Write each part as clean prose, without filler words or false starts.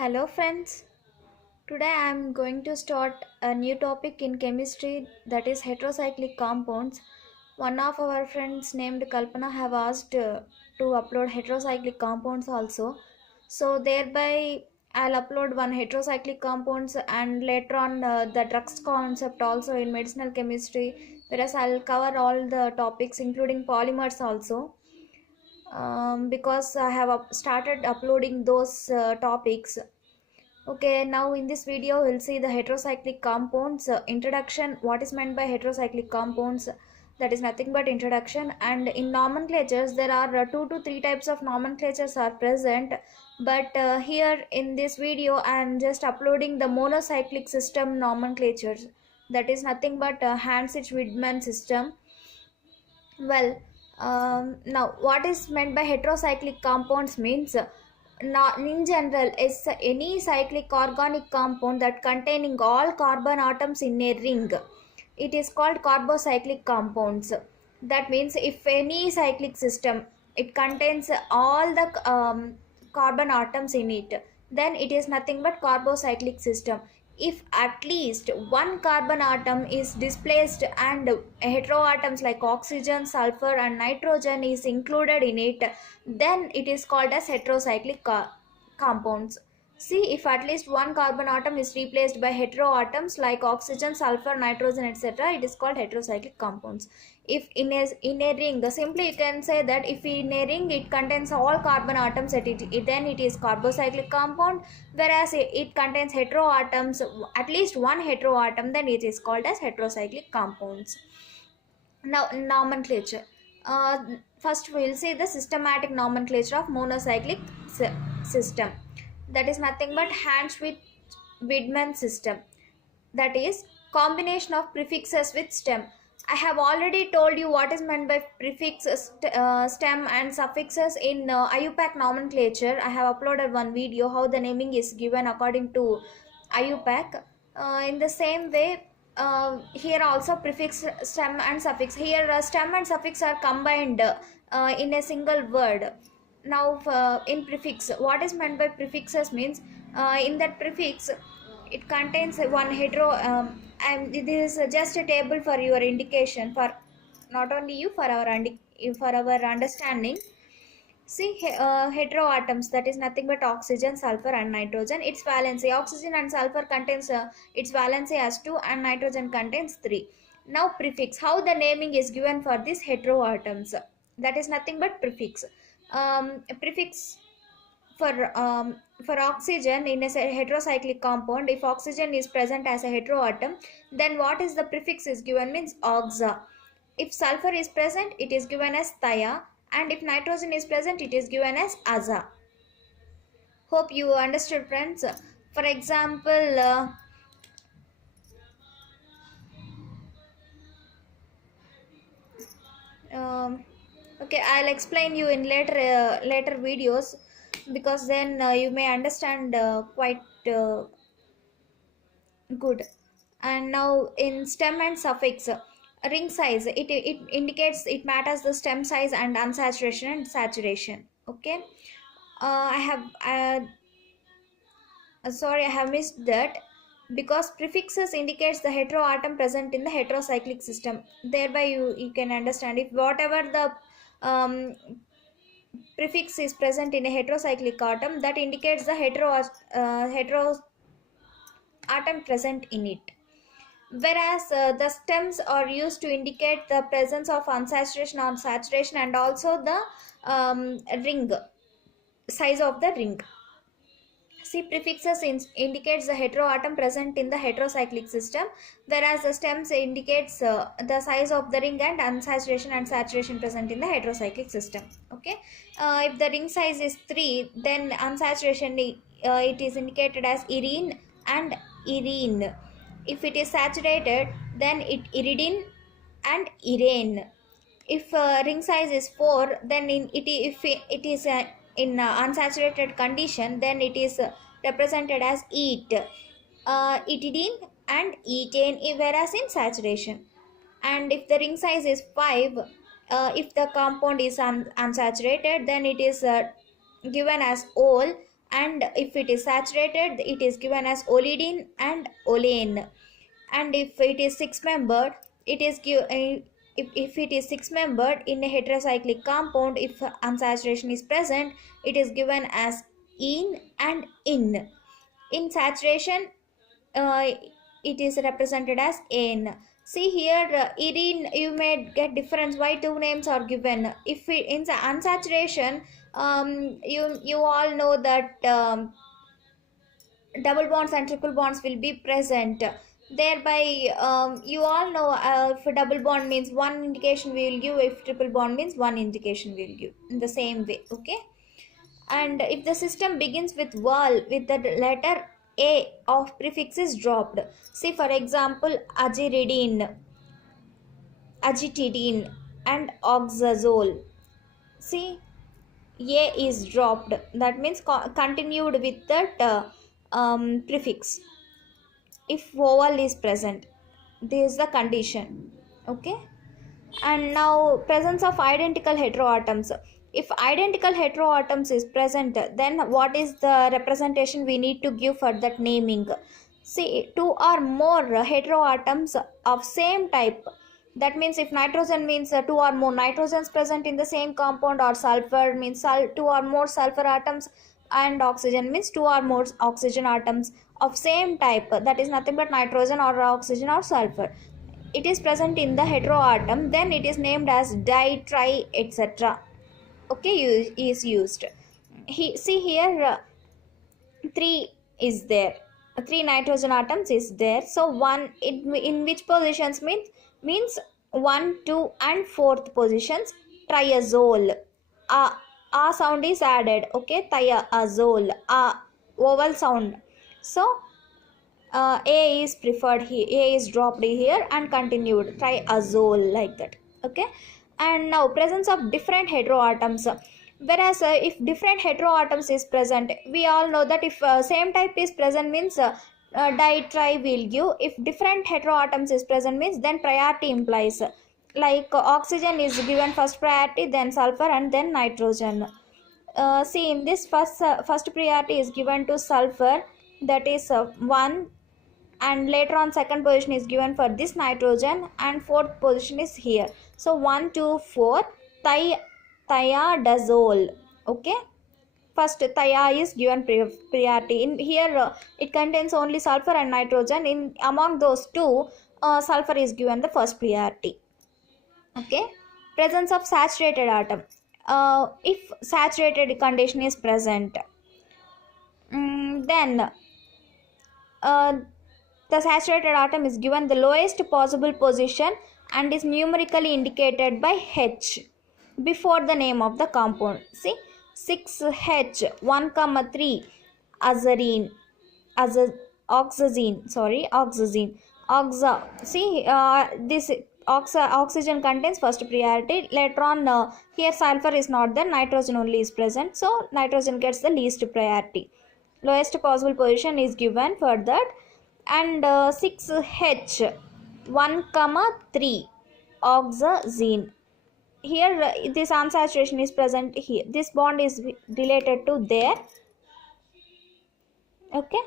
Hello friends. Today I am going to start a new topic in chemistry, that is heterocyclic compounds. One of our friends named Kalpana have asked to upload heterocyclic compounds also. So thereby I'll upload one heterocyclic compounds and later on the drugs concept also in medicinal chemistry, whereas I'll cover all the topics including polymers also. Because I have started uploading those topics. Okay, now in this video we'll see the heterocyclic compounds introduction. What is meant by heterocyclic compounds? That is nothing but introduction. And in nomenclatures there are 2 to 3 types of nomenclatures are present, but here in this video I am just uploading the monocyclic system nomenclatures. That is nothing but Hantzsch-Widman system. Well, now what is meant by heterocyclic compounds means, in general, is any cyclic organic compound that containing all carbon atoms in a ring. It is called carbocyclic compounds. That means if any cyclic system it contains all the carbon atoms in it, then it is nothing but carbocyclic system. If at least one carbon atom is displaced and heteroatoms like oxygen, sulfur and nitrogen is included in it, then it is called as heterocyclic compounds. See, if at least one carbon atom is replaced by heteroatoms like oxygen, sulfur, nitrogen, etc., it is called heterocyclic compounds. If in a ring, simply you can say that if in a ring it contains all carbon atoms, then it is carbocyclic compound. Whereas it contains heteroatoms, at least one heteroatom, then it is called as heterocyclic compounds. Now nomenclature. First we will see the systematic nomenclature of monocyclic system. That is nothing but Hantzsch-Widman system. That is combination of prefixes with stem. I have already told you what is meant by prefixes, stem and suffixes in IUPAC nomenclature. I have uploaded one video how the naming is given according to IUPAC. In the same way, here also prefix, stem and suffix. Here stem and suffix are combined in a single word. Now in prefix, what is meant by prefixes means, in that prefix it contains one hetero, and this is just a table for your indication, for not only you, for our understanding. See, heteroatoms, that is nothing but oxygen, sulfur and nitrogen. Its valency, oxygen and sulfur contains its valency as 2 and nitrogen contains 3. Now prefix, how the naming is given for these heteroatoms, that is nothing but prefix. Prefix for oxygen in a heterocyclic compound, if oxygen is present as a heteroatom, then what is the prefix is given means oxa. If sulfur is present, it is given as thia, and if nitrogen is present, it is given as aza. Hope you understood, friends. For example, okay, I'll explain you in later videos, because then you may understand quite good. And now in stem and suffix, ring size, it indicates, it matters the stem size and unsaturation and saturation. Okay, I have sorry, I have missed that, because prefixes indicates the heteroatom present in the heterocyclic system. Thereby you can understand, if whatever the prefix is present in a heterocyclic atom, that indicates the hetero atom present in it. Whereas the stems are used to indicate the presence of unsaturation or saturation, and also the ring, size of the ring. See, prefixes indicates the heteroatom present in the heterocyclic system, whereas the stems indicates the size of the ring and unsaturation and saturation present in the heterocyclic system. Okay, if the ring size is 3, then unsaturation it is indicated as irene and irene. If it is saturated, then it iridine and irene. If ring size is 4, then if it is in unsaturated condition, then it is represented as etidine and ethane, whereas in saturation. And if the ring size is 5, if the compound is unsaturated, then it is given as ol, and if it is saturated it is given as olidine and oleane. And if it is six membered, it is if it is six membered in a heterocyclic compound, if unsaturation is present, it is given as ene and in. In saturation, uh, it is represented as ane. See here, Irene, you may get difference why two names are given. If it, in the unsaturation, you all know that double bonds and triple bonds will be present. Thereby, you all know, if double bond means one indication we will give, if triple bond means one indication we will give, in the same way. Okay. And if the system begins with val with the letter a of prefix is dropped, see for example agiridine, agitidine and oxazole, see a is dropped, that means continued with that prefix if vowel is present. This is the condition. Okay. And now presence of identical heteroatoms. If identical heteroatoms is present, then what is the representation we need to give for that naming? See, two or more heteroatoms of same type, that means if nitrogen means two or more nitrogens present in the same compound, or sulfur means two or more sulfur atoms, and oxygen means two or more oxygen atoms of same type, that is nothing but nitrogen or oxygen or sulfur, it is present in the heteroatom, then it is named as di, tri, etc. Okay, is used. See here, 3 is there, 3 nitrogen atoms is there, so one in which positions means 1, 2 and 4th positions, triazole, a sound is added. Okay, thiazole, a vowel sound, so a is preferred here, a is dropped here and continued, triazole, like that. Okay. And now presence of different heteroatoms. Whereas if different heteroatoms is present, we all know that if same type is present means di, tri will give. If different heteroatoms is present means then priority implies, like oxygen is given first priority, then sulfur and then nitrogen. See, in this first priority is given to sulfur, that is 1, and later on second position is given for this nitrogen, and fourth position is here, so 1, 2, 4, thiazole. Okay, first thia is given priority. In here it contains only sulfur and nitrogen, in among those two sulfur is given the first priority. Okay. Presence of saturated atom. If saturated condition is present, then the saturated atom is given the lowest possible position and is numerically indicated by H before the name of the compound. See, 6H, 1, 3, azarine, oxazine, see, this oxygen contains first priority, later on here sulfur is not there, nitrogen only is present, so nitrogen gets the least priority, lowest possible position is given for that. And 6H, 1, 3, oxazine, here this unsaturation is present here, this bond is related to there. Okay,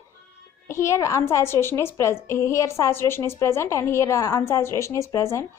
here unsaturation is present, here saturation is present, and here unsaturation is present,